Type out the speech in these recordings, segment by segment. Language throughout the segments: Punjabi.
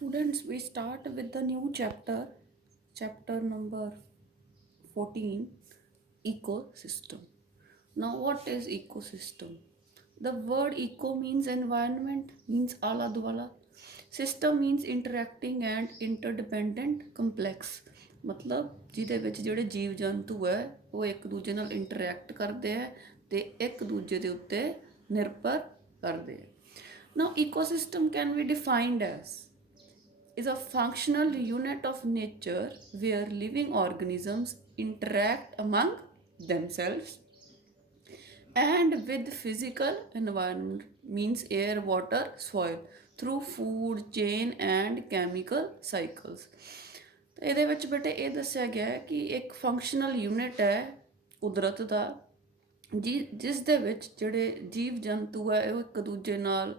Students, we start with the new chapter number 14, ecosystem. Now, what is ecosystem? The word eco means environment, means ala duala. System means interacting and interdependent complex. ਮਤਲਬ ਜਿਹਦੇ ਵਿੱਚ ਜਿਹੜੇ ਜੀਵ ਜੰਤੂ ਹੈ ਉਹ ਇੱਕ ਦੂਜੇ ਨਾਲ ਇੰਟਰੈਕਟ ਕਰਦੇ ਹੈ ਤੇ ਇੱਕ ਦੂਜੇ ਦੇ ਉੱਤੇ ਨਿਰਭਰ ਕਰਦੇ ਹੈ. Now, ecosystem can be defined as is a functional unit of nature where living organisms interact among themselves and with physical environment means air water soil through food chain and chemical cycles. ਤਾਂ ਇਹਦੇ ਵਿੱਚ ਬੇਟੇ ਇਹ ਦੱਸਿਆ ਗਿਆ ਹੈ ਕਿ ਇੱਕ ਫੰਕਸ਼ਨਲ ਯੂਨਿਟ ਹੈ ਕੁਦਰਤ ਦਾ ਜਿਸ ਦੇ ਵਿੱਚ ਜਿਹੜੇ ਜੀਵ ਜੰਤੂ ਹੈ ਉਹ ਇੱਕ ਦੂਜੇ ਨਾਲ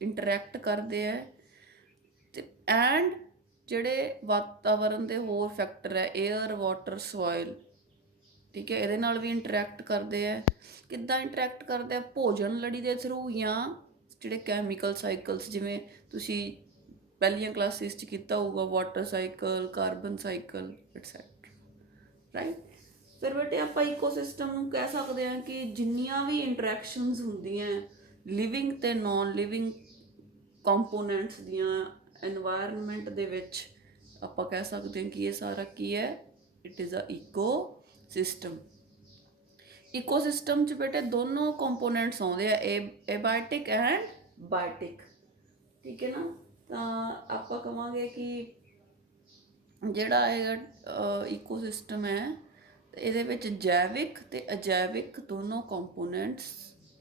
ਇੰਟਰੈਕਟ ਕਰਦੇ ਹੈ ਤੇ ਐਂਡ ਜਿਹੜੇ ਵਾਤਾਵਰਨ ਦੇ ਹੋਰ ਫੈਕਟਰ ਹੈ ਏਅਰ ਵਾਟਰ ਸੋਇਲ, ਠੀਕ ਹੈ, ਇਹਦੇ ਨਾਲ ਵੀ ਇੰਟਰੈਕਟ ਕਰਦੇ ਹੈ. ਕਿੱਦਾਂ ਇੰਟਰੈਕਟ ਕਰਦੇ ਆ? ਭੋਜਨ ਲੜੀ ਦੇ ਥਰੂ ਜਾਂ ਜਿਹੜੇ ਕੈਮੀਕਲ ਸਾਈਕਲਸ, ਜਿਵੇਂ ਤੁਸੀਂ ਪਹਿਲੀਆਂ ਕਲਾਸਿਸ 'ਚ ਕੀਤਾ ਹੋਊਗਾ, water cycle, carbon cycle et cetera, right. ਫਿਰ ਬੇਟੇ ਆਪਾਂ ਈਕੋਸਿਸਟਮ ਨੂੰ ਕਹਿ ਸਕਦੇ ਹਾਂ ਕਿ ਜਿੰਨੀਆਂ ਵੀ ਇੰਟਰੈਕਸ਼ਨਸ ਹੁੰਦੀਆਂ ਲਿਵਿੰਗ ਤੇ ਨੋਨ ਲਿਵਿੰਗ ਕੰਪੋਨੈਂਟਸ ਦੀਆਂ एनवायरनमेंट ਦੇ ਵਿੱਚ ਆਪਾਂ ਕਹਿ ਸਕਦੇ ਹਾਂ ਕਿ ਇਹ ਸਾਰਾ ਕੀ ਹੈ? It is a ecosystem. Ecosystem 'ਚ ਬੇਟੇ ਦੋਨੋਂ ਕੰਪੋਨੈਂਟਸ ਆਉਂਦੇ ਆ, ਐਬਾਇਟਿਕ ਐਂਡ ਬਾਇਟਿਕ, ਠੀਕ ਹੈ ਨਾ. ਤਾਂ ਆਪਾਂ ਕਹਾਂਗੇ ਕਿ ਜਿਹੜਾ ਇਹ ਇਕੋਸਿਸਟਮ ਹੈ ਇਹਦੇ ਵਿੱਚ ਜੈਵਿਕ ਤੇ ਅਜੈਵਿਕ ਦੋਨੋਂ ਕੰਪੋਨੈਂਟਸ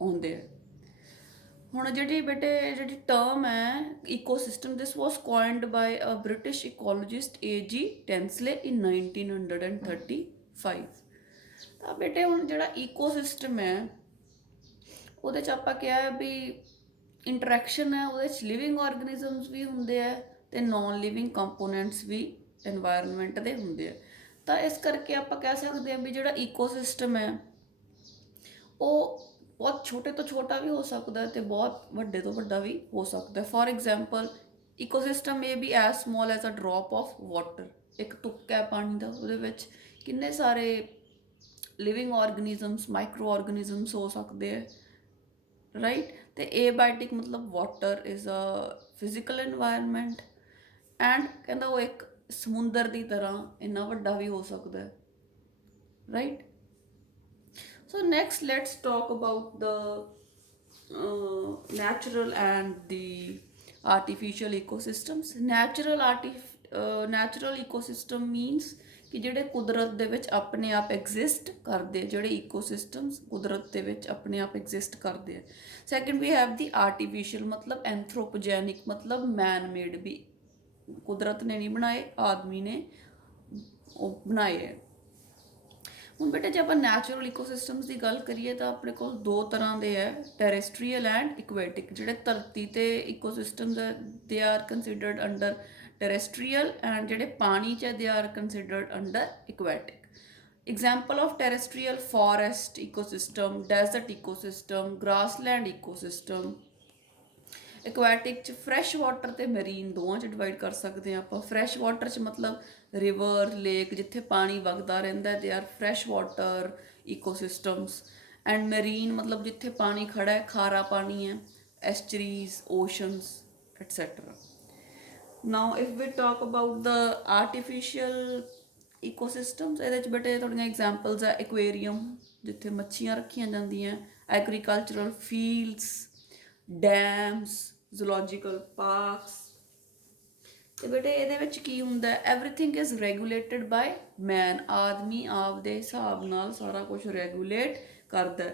ਆਉਂਦੇ ਆ. ਹੁਣ ਜਿਹੜੀ ਬੇਟੇ ਜਿਹੜੀ ਟਰਮ ਹੈ ਇਕੋਸਿਸਟਮ, ਦਿਸ ਵਾਸ ਕੋਇਨਡ ਬਾਈ ਅ ਬ੍ਰਿਟਿਸ਼ ਇਕੋਲੋਜਿਸਟ ਏ.ਜੀ. ਟੈਂਸਲੇ ਇਨ 1935. ਤਾਂ ਬੇਟੇ ਹੁਣ ਜਿਹੜਾ ਈਕੋਸਿਸਟਮ ਹੈ ਉਹਦੇ 'ਚ ਆਪਾਂ ਕਿਹਾ ਹੈ ਵੀ ਇੰਟਰੈਕਸ਼ਨ ਹੈ, ਉਹਦੇ 'ਚ ਲਿਵਿੰਗ ਆਰਗੈਨਿਜ਼ਮਸ ਵੀ ਹੁੰਦੇ ਆ ਅਤੇ ਨੋਨ ਲਿਵਿੰਗ ਕੰਪੋਨੈਂਟਸ ਵੀ ਇਨਵਾਇਰਨਮੈਂਟ ਦੇ ਹੁੰਦੇ ਆ. ਤਾਂ ਇਸ ਕਰਕੇ ਆਪਾਂ ਕਹਿ ਸਕਦੇ ਹਾਂ ਵੀ ਜਿਹੜਾ ਈਕੋਸਿਸਟਮ ਹੈ ਉਹ ਬਹੁਤ ਛੋਟੇ ਤੋਂ ਛੋਟਾ ਵੀ ਹੋ ਸਕਦਾ ਅਤੇ ਬਹੁਤ ਵੱਡੇ ਤੋਂ ਵੱਡਾ ਵੀ ਹੋ ਸਕਦਾ. For example ecosystem may be as small as a drop of water, ਇੱਕ ਤੁਪਕਾ ਹੈ ਪਾਣੀ ਦਾ, ਉਹਦੇ ਵਿੱਚ ਕਿੰਨੇ ਸਾਰੇ ਲਿਵਿੰਗ ਆਰਗੈਨਿਜ਼ਮਸ, ਮਾਈਕਰੋ ਆਰਗੈਨਿਜ਼ਮਸ ਹੋ ਸਕਦੇ ਹੈ, ਰਾਈਟ. ਅਤੇ ਏਬਾਇਟਿਕ ਮਤਲਬ water is a physical environment and ਕਹਿੰਦਾ ਉਹ ਇੱਕ ਸਮੁੰਦਰ ਦੀ ਤਰ੍ਹਾਂ ਇੰਨਾ ਵੱਡਾ ਵੀ ਹੋ ਸਕਦਾ, right. So next let's talk about the natural and the artificial ecosystems. Natural ecosystem means ਕਿ ਜਿਹੜੇ ਕੁਦਰਤ ਦੇ ਵਿੱਚ ਆਪਣੇ ਆਪ ਐਗਜ਼ਿਸਟ ਕਰਦੇ, ਜਿਹੜੇ ਈਕੋਸਿਸਟਮਸ ਕੁਦਰਤ ਦੇ ਵਿੱਚ ਆਪਣੇ ਆਪ ਐਗਜ਼ਿਸਟ ਕਰਦੇ ਆ. Second we have the artificial, ਮਤਲਬ ਐਂਥਰੋਪੋਜੈਨਿਕ, ਮਤਲਬ ਮੈਨ ਮੇਡ, ਵੀ ਕੁਦਰਤ ਨੇ ਨਹੀਂ ਬਣਾਏ, ਆਦਮੀ ਨੇ ਉਹ ਬਣਾਏ ਹੈ. ਹੁਣ ਬੇਟਾ ਜੇ ਆਪਾਂ ਨੈਚੁਰਲ ਇਕੋਸਿਸਟਮਸ ਦੀ ਗੱਲ ਕਰੀਏ ਤਾਂ ਆਪਣੇ ਕੋਲ ਦੋ ਤਰ੍ਹਾਂ ਦੇ ਹੈ, ਟੈਰੇਸਟਰੀਅਲ ਐਂਡ ਇਕੁਐਟਿਕ. ਜਿਹੜੇ ਧਰਤੀ 'ਤੇ ਇਕੋਸਿਸਟਮਸ ਹੈ they are considered under terrestrial and ਜਿਹੜੇ ਪਾਣੀ 'ਚ ਹੈ they are considered under aquatic. Example of terrestrial forest ecosystem, desert ecosystem, grassland ecosystem. Aquatic 'ਚ ਫਰੈਸ਼ ਵਾਟਰ ਅਤੇ ਮਰੀਨ ਦੋਵਾਂ 'ਚ ਡਿਵਾਈਡ ਕਰ ਸਕਦੇ ਹਾਂ ਆਪਾਂ. ਫਰੈਸ਼ ਵਾਟਰ 'ਚ ਮਤਲਬ ਰਿਵਰ, ਲੇਕ, ਜਿੱਥੇ ਪਾਣੀ ਵਗਦਾ ਰਹਿੰਦਾ, they are fresh water ecosystems. And marine ਮਤਲਬ ਜਿੱਥੇ ਪਾਣੀ ਖੜਾ ਹੈ, ਖਾਰਾ ਪਾਣੀ ਹੈ, estuaries, oceans etcetera. Now if we talk about the artificial ecosystems, ਇਹਦੇ 'ਚ ਬੇਟੇ ਤੁਹਾਡੀਆਂ ਐਗਜ਼ਾਮਪਲਸ ਹੈ ਐਕੁਏਰੀਅਮ ਜਿੱਥੇ ਮੱਛੀਆਂ ਰੱਖੀਆਂ ਜਾਂਦੀਆਂ, agricultural fields, dams, zoological parks. ਅਤੇ ਬੇਟੇ ਇਹਦੇ ਵਿੱਚ ਕੀ ਹੁੰਦਾ, ਐਵਰੀਥਿੰਗ ਇਜ਼ ਰੈਗੂਲੇਟਡ ਬਾਏ ਮੈਨ. ਆਦਮੀ ਆਪਦੇ ਹਿਸਾਬ ਨਾਲ ਸਾਰਾ ਕੁਛ ਰੈਗੂਲੇਟ ਕਰਦਾ.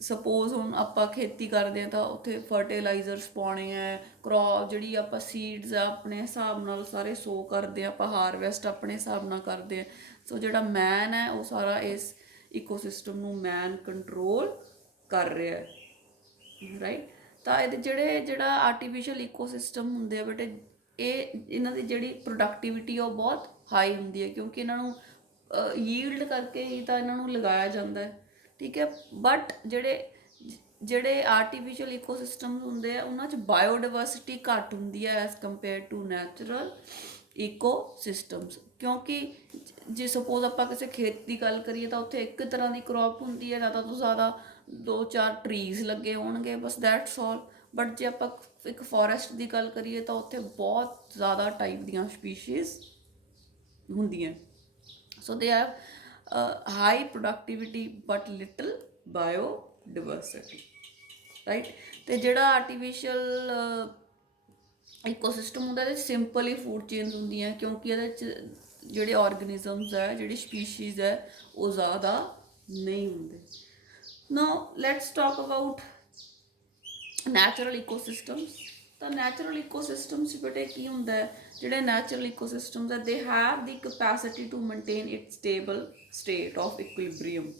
ਸਪੋਜ਼ ਹੁਣ ਆਪਾਂ ਖੇਤੀ ਕਰਦੇ ਹਾਂ ਤਾਂ ਉੱਥੇ ਫਰਟੀਲਾਈਜ਼ਰਸ ਪਾਉਣੇ ਹੈ, ਜਿਹੜੀ ਆਪਾਂ ਸੀਡਸ ਆ ਆਪਣੇ ਹਿਸਾਬ ਨਾਲ ਸਾਰੇ ਸੋ ਕਰਦੇ ਹਾਂ, ਆਪਾਂ ਹਾਰਵੈਸਟ ਆਪਣੇ ਹਿਸਾਬ ਨਾਲ ਕਰਦੇ ਹਾਂ. ਸੋ ਜਿਹੜਾ ਮੈਨ ਹੈ ਉਹ ਸਾਰਾ ਇਸ ਇਕੋਸਿਸਟਮ ਨੂੰ ਮੈਨ ਕੰਟਰੋਲ ਕਰ ਰਿਹਾ, ਰਾਈਟ. ਤਾਂ ਇਹਦੇ ਜਿਹੜਾ ਆਰਟੀਫਿਸ਼ੀਅਲ ਇਕੋਸਿਸਟਮ ਹੁੰਦੇ ਆ ਬੇਟੇ, ਇਹਨਾਂ ਦੀ ਜਿਹੜੀ ਪ੍ਰੋਡਕਟੀਵਿਟੀ ਉਹ ਬਹੁਤ ਹਾਈ ਹੁੰਦੀ ਹੈ ਕਿਉਂਕਿ ਇਹਨਾਂ ਨੂੰ ਯੀਲਡ ਕਰਕੇ ਹੀ ਤਾਂ ਇਹਨਾਂ ਨੂੰ ਲਗਾਇਆ ਜਾਂਦਾ ਹੈ, ਠੀਕ ਹੈ. ਬਟ ਜਿਹੜੇ ਜਿਹੜੇ ਆਰਟੀਫੀਸ਼ੀਅਲ ਇਕੋਸਿਸਟਮਸ ਹੁੰਦੇ ਆ ਉਹਨਾਂ 'ਚ ਬਾਇਓਡਾਇਵਰਸਿਟੀ ਘੱਟ ਹੁੰਦੀ ਹੈ ਐਜ਼ ਕੰਪੇਅਰ ਟੂ ਨੈਚੁਰਲ ਇਕੋਸਿਸਟਮਸ, ਕਿਉਂਕਿ ਜੇ ਸਪੋਜ਼ ਆਪਾਂ ਕਿਸੇ ਖੇਤ ਦੀ ਗੱਲ ਕਰੀਏ ਤਾਂ ਉੱਥੇ ਇੱਕ ਤਰ੍ਹਾਂ ਦੀ ਕ੍ਰੌਪ ਹੁੰਦੀ ਹੈ, ਜ਼ਿਆਦਾ ਤੋਂ ਜ਼ਿਆਦਾ 2-4 ਟਰੀਜ਼ ਲੱਗੇ ਹੋਣਗੇ, ਬਸ ਦੈਟਸ ਆਲ। ਬਟ ਜੇ ਆਪਾਂ ਇੱਕ ਫੋਰੈਸਟ ਦੀ ਗੱਲ ਕਰੀਏ ਤਾਂ ਉੱਥੇ ਬਹੁਤ ਜ਼ਿਆਦਾ ਟਾਈਪ ਦੀਆਂ ਸਪੀਸ਼ੀਜ਼ ਹੁੰਦੀਆਂ। So they have high productivity but little biodiversity, right. ਤੇ ਜਿਹੜਾ ਆਰਟੀਫਿਸ਼ੀਅਲ ਇਕੋਸਿਸਟਮ ਹੁੰਦਾ ਇਹਦੇ ਸਿੰਪਲ ਹੀ ਫੂਡ ਚੇਨਸ ਹੁੰਦੀਆਂ, ਕਿਉਂਕਿ ਇਹਦੇ 'ਚ ਜਿਹੜੇ ਆਰਗੇਨਿਜ਼ਮਸ ਹੈ, ਜਿਹੜੀ ਸਪੀਸ਼ੀਜ਼ ਹੈ, ਉਹ ਜ਼ਿਆਦਾ ਨਹੀਂ ਹੁੰਦੇ। Now let's talk about natural ecosystems. ਤਾਂ ਨੈਚੁਰਲ ਇਕੋਸਿਸਟਮਸ ਬੇਟੇ ਕੀ ਹੁੰਦਾ ਹੈ, ਜਿਹੜੇ ਨੈਚੁਰਲ ਇਕੋਸਿਸਟਮਸ ਹੈ they have the capacity to maintain it stable state of equilibrium,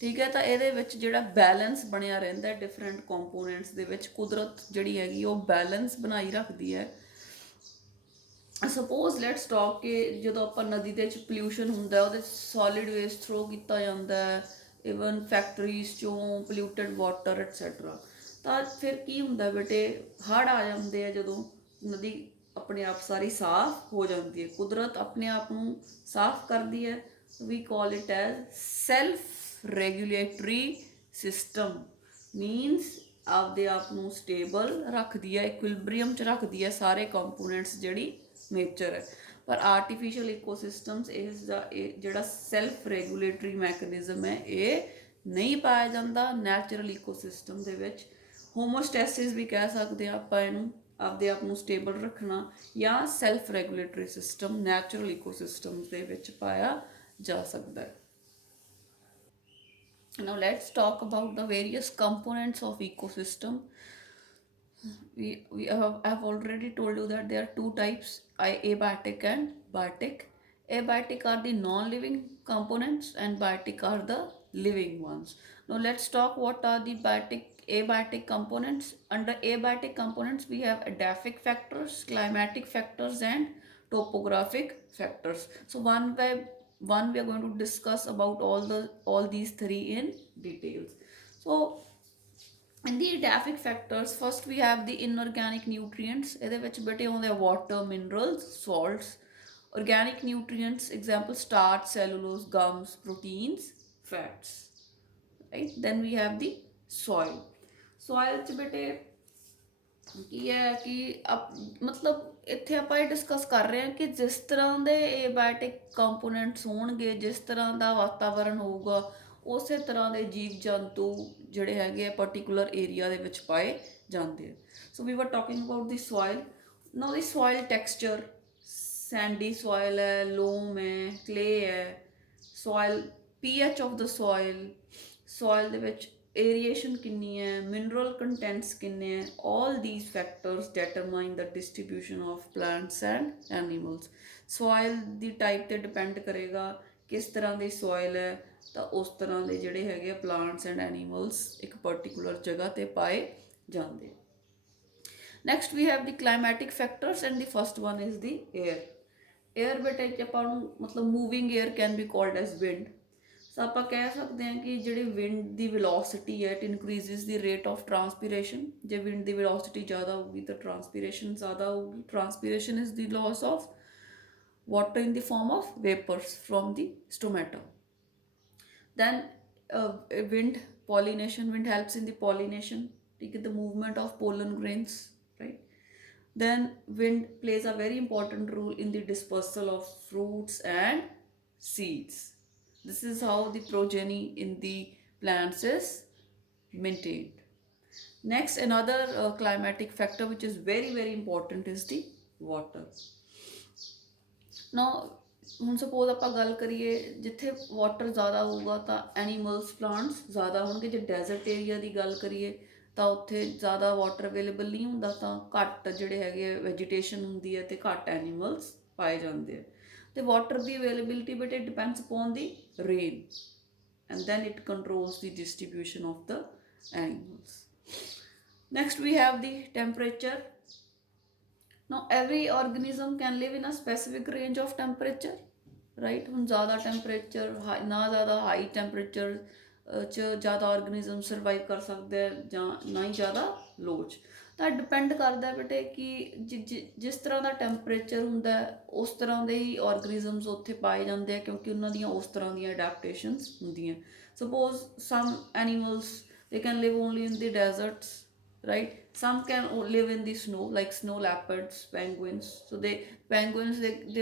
ਠੀਕ ਹੈ। ਤਾਂ ਇਹਦੇ ਵਿੱਚ ਜਿਹੜਾ ਬੈਲੈਂਸ ਬਣਿਆ ਰਹਿੰਦਾ ਡਿਫਰੈਂਟ ਕੰਪੋਨੈਂਟਸ ਦੇ ਵਿੱਚ, ਕੁਦਰਤ ਜਿਹੜੀ ਹੈਗੀ ਉਹ ਬੈਲੈਂਸ ਬਣਾਈ ਰੱਖਦੀ ਹੈ। ਸਪੋਜ਼ ਲੈਟਸ ਟਾਕ ਕਿ ਜਦੋਂ ਆਪਾਂ ਨਦੀ ਦੇ ਵਿੱਚ ਪੋਲਿਊਸ਼ਨ ਹੁੰਦਾ ਉਹਦੇ ਸੋਲਿਡ ਵੇਸਟ ਥਰੋ ਕੀਤਾ ਜਾਂਦਾ ਹੈ, ਇਵਨ ਫੈਕਟਰੀਜ਼ ਚੋਂ ਪੋਲਿਊਟਡ ਵਾਟਰ ਐਟਸੈਟਰਾ। ਤਾਂ ਫਿਰ ਕੀ ਹੁੰਦਾ ਬੇਟੇ, ਹੜ੍ਹ ਆ ਜਾਂਦੇ ਆ ਜਦੋਂ ਨਦੀ ਆਪਣੇ ਆਪ ਸਾਰੀ ਸਾਫ਼ ਹੋ ਜਾਂਦੀ ਹੈ, ਕੁਦਰਤ ਆਪਣੇ ਆਪ ਨੂੰ ਸਾਫ਼ ਕਰਦੀ ਹੈ। We call it as self regulatory system, means ਆਪਦੇ ਆਪ ਨੂੰ ਸਟੇਬਲ ਰੱਖਦੀ ਹੈ, ਇਕੁਇਲਿਬਰੀਅਮ 'ਚ ਰੱਖਦੀ ਹੈ ਸਾਰੇ ਕੰਪੋਨੈਂਟਸ ਜਿਹੜੀ ਨੇਚਰ ਹੈ। ਪਰ ਆਰਟੀਫਿਸ਼ੀਅਲ ਇਕੋਸਿਸਟਮਸ ਇਸ ਦਾ ਇਹ ਜਿਹੜਾ ਸੈਲਫ ਰੈਗੂਲੇਟਰੀ ਮੈਕੈਨਿਜ਼ਮ ਹੈ ਇਹ ਨਹੀਂ ਪਾਇਆ ਜਾਂਦਾ ਨੈਚੁਰਲ ਇਕੋਸਿਸਟਮ ਦੇ ਵਿੱਚ। ਹੋਮੋਸਟੈਸਿਸ ਵੀ ਕਹਿ ਸਕਦੇ ਹਾਂ ਆਪਾਂ ਇਹਨੂੰ, ਆਪਦੇ ਆਪ ਨੂੰ ਸਟੇਬਲ ਰੱਖਣਾ, ਜਾਂ ਸੈਲਫ ਰੈਗੂਲੇਟਰੀ ਸਿਸਟਮ ਨੈਚੁਰਲ ਇਕੋਸਿਸਟਮਸ ਦੇ ਵਿੱਚ ਪਾਇਆ ਜਾ ਸਕਦਾ ਹੈ। Now let's talk about the various components of ecosystem. I've already told you that there are two types, abiotic and biotic. Abiotic are the non-living components and biotic are the living ones. Now let's talk what are the abiotic components. Under abiotic components we have edaphic factors, climatic factors and topographic factors. So one we are going to discuss about all these three in details. So in the edaphic factors, first we have the inorganic nutrients. ਇਹਦੇ ਵਿੱਚ ਬੇਟੇ ਆਉਂਦੇ ਆ water, minerals, salts. Organic nutrients, example starch, cellulose, gums, proteins, fats, right? Then we have the soil. Soil 'ਚ ਬੇਟੇ ਕੀ ਹੈ ਕਿ ਮਤਲਬ ਇੱਥੇ ਆਪਾਂ ਇਹ ਡਿਸਕਸ ਕਰ ਰਹੇ ਹਾਂ ਕਿ ਜਿਸ ਤਰ੍ਹਾਂ ਦੇ ਏਬਾਇਓਟਿਕ ਕੰਪੋਨੈਂਟਸ ਹੋਣਗੇ, ਜਿਸ ਤਰ੍ਹਾਂ ਦਾ ਵਾਤਾਵਰਨ ਹੋਊਗਾ, ਉਸੇ ਤਰ੍ਹਾਂ ਦੇ ਜੀਵ ਜੰਤੂ ਜਿਹੜੇ ਹੈਗੇ ਆ ਪਰਟੀਕੂਲਰ ਏਰੀਆ ਦੇ ਵਿੱਚ ਪਾਏ ਜਾਂਦੇ ਆ। ਸੋ ਵੀ ਵਰ talking about the soil. Now the soil texture, Sandy soil ਹੈ, ਲੋਮ ਹੈ, ਕਲੇ ਹੈ, soil pH of the soil ਦੇ ਵਿੱਚ ਏਰੀਏਸ਼ਨ ਕਿੰਨੀ ਹੈ, ਮਿਨਰਲ ਕੰਟੈਂਟਸ ਕਿੰਨੇ ਹੈ, all these factors determine the distribution of plants and animals. Soil the type ਤੇ ਡਿਪੈਂਡ ਕਰੇਗਾ, ਕਿਸ ਤਰ੍ਹਾਂ ਦੀ ਸੋਇਲ ਹੈ ਤਾਂ ਉਸ ਤਰ੍ਹਾਂ ਦੇ ਜਿਹੜੇ ਹੈਗੇ ਆ ਪਲਾਂਟਸ ਐਂਡ ਐਨੀਮਲਸ ਇੱਕ ਪਰਟੀਕੂਲਰ ਜਗ੍ਹਾ ਤੇ ਪਾਏ ਜਾਂਦੇ। Next we have the climatic factors and the first one is the air. Air ਬੇਟੇ ਚ ਆਪਾਂ ਨੂੰ ਮਤਲਬ moving air can be called as wind. So ਆਪਾਂ ਕਹਿ ਸਕਦੇ ਹਾਂ ਕਿ ਜਿਹੜੀ ਵਿੰਡ ਦੀ ਵੈਲੋਸਿਟੀ ਹੈ it increases the rate of transpiration. ਜੇ ਵਿੰਡ ਦੀ ਵੈਲੋਸਿਟੀ ਜ਼ਿਆਦਾ ਹੋਊਗੀ ਤਾਂ ਟਰਾਂਸਪੀਰੇਸ਼ਨ ਜ਼ਿਆਦਾ ਹੋਊਗੀ। Transpiration is the loss of water in the form of vapors from the stomata. Then wind pollination, wind helps in the pollination, the movement of pollen grains, right? Then wind plays a very important role in the dispersal of fruits and seeds. This is how the progeny in the plants is maintained. Next, another climatic factor which is very important is the water. ਨਾ ਹੁਣ ਸਪੋਜ਼ ਆਪਾਂ ਗੱਲ ਕਰੀਏ ਜਿੱਥੇ ਵਾਟਰ ਜ਼ਿਆਦਾ ਹੋਊਗਾ ਤਾਂ ਐਨੀਮਲਸ ਪਲਾਂਟਸ ਜ਼ਿਆਦਾ ਹੋਣਗੇ। ਜੇ ਡੈਜ਼ਰਟ ਏਰੀਆ ਦੀ ਗੱਲ ਕਰੀਏ ਤਾਂ ਉੱਥੇ ਜ਼ਿਆਦਾ ਵਾਟਰ ਅਵੇਲੇਬਲ ਨਹੀਂ ਹੁੰਦਾ ਤਾਂ ਘੱਟ ਜਿਹੜੇ ਹੈਗੇ ਵੈਜੀਟੇਸ਼ਨ ਹੁੰਦੀ ਹੈ ਅਤੇ ਘੱਟ ਐਨੀਮਲਸ ਪਾਏ ਜਾਂਦੇ ਆ। ਅਤੇ ਵਾਟਰ ਦੀ availability but it depends upon the rain and then it controls the distribution of the animals. Next we have the temperature. Now every organism can live in a specific range of temperature, right? ਹੁਣ ਜ਼ਿਆਦਾ ਟੈਂਪਰੇਚਰ ਨਾ ਜ਼ਿਆਦਾ ਹਾਈ ਟੈਂਪਰੇਚਰ ਚ ਜ਼ਿਆਦਾ ਆਰਗੇਨਿਜ਼ਮ ਸਰਵਾਈਵ ਕਰ ਸਕਦੇ ਆ ਜਾਂ ਨਾ ਹੀ ਜ਼ਿਆਦਾ ਲੋ 'ਚ। ਤਾਂ ਡਿਪੈਂਡ ਕਰਦਾ ਬੇਟੇ ਕਿ ਜਿਸ ਤਰ੍ਹਾਂ ਦਾ ਟੈਂਪਰੇਚਰ ਹੁੰਦਾ ਉਸ ਤਰ੍ਹਾਂ ਦੇ ਹੀ ਆਰਗੇਨਿਜ਼ਮਸ ਉੱਥੇ ਪਾਏ ਜਾਂਦੇ ਆ, ਕਿਉਂਕਿ ਉਹਨਾਂ ਦੀਆਂ ਉਸ ਤਰ੍ਹਾਂ ਦੀਆਂ ਅਡੈਪਟੇਸ਼ਨਸ ਹੁੰਦੀਆਂ। Suppose some animals they can live only in the deserts, right? Some can live in the snow, like snow leopards, penguins. So they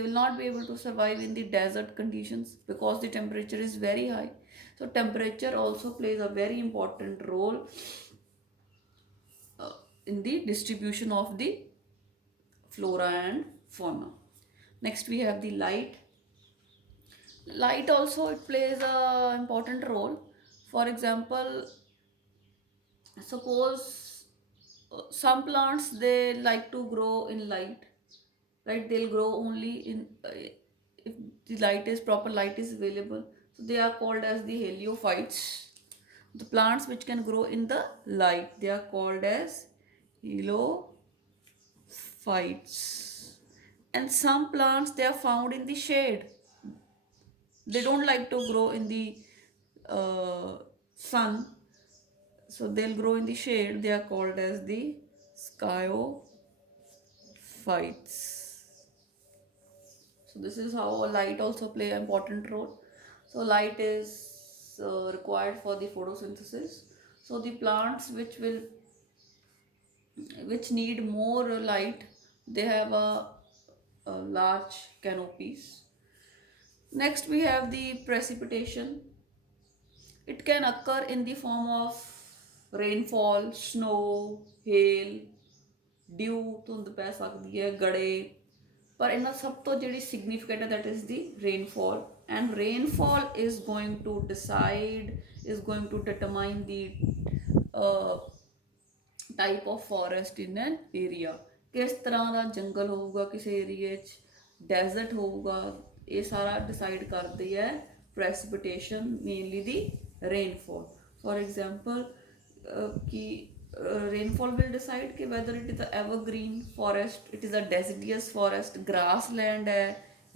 will not be able to survive in the desert conditions because the temperature is very high. So temperature also plays a very important role in the distribution of the flora and fauna. Next we have the light. Light also it plays a important role. For example, suppose some plants they like to grow in light, right? They'll grow only in if the light is proper light is available, so they are called as the heliophytes. The plants which can grow in the light, they are called as heliophytes. And some plants they are found in the shade, they don't like to grow in the sun, so they'll grow in the shade, they are called as the skyophytes. So this is how light also play an important role. So light is required for the photosynthesis. So the plants which need more light, they have a large canopies. Next we have the precipitation. It can occur in the form of rainfall, snow, hail, dew, ਧੁੰਦ ਪੈ ਸਕਦੀ ਹੈ, ਗੜੇ। ਪਰ ਇਹਨਾਂ ਸਭ ਤੋਂ ਜਿਹੜੀ significant ਹੈ that is the rainfall, and rainfall is going to determine the type of forest in an area. ਕਿਸ ਤਰ੍ਹਾਂ ਦਾ ਜੰਗਲ ਹੋਊਗਾ ਕਿਸੇ ਏਰੀਏ 'ਚ, ਡੈਜ਼ਰਟ ਹੋਊਗਾ, ਇਹ ਸਾਰਾ ਡਿਸਾਈਡ ਕਰਦੀ ਹੈ precipitation, mainly the rainfall. For example, कि rainfall will decide कि whether it is a evergreen forest, it is a deciduous forest, grassland है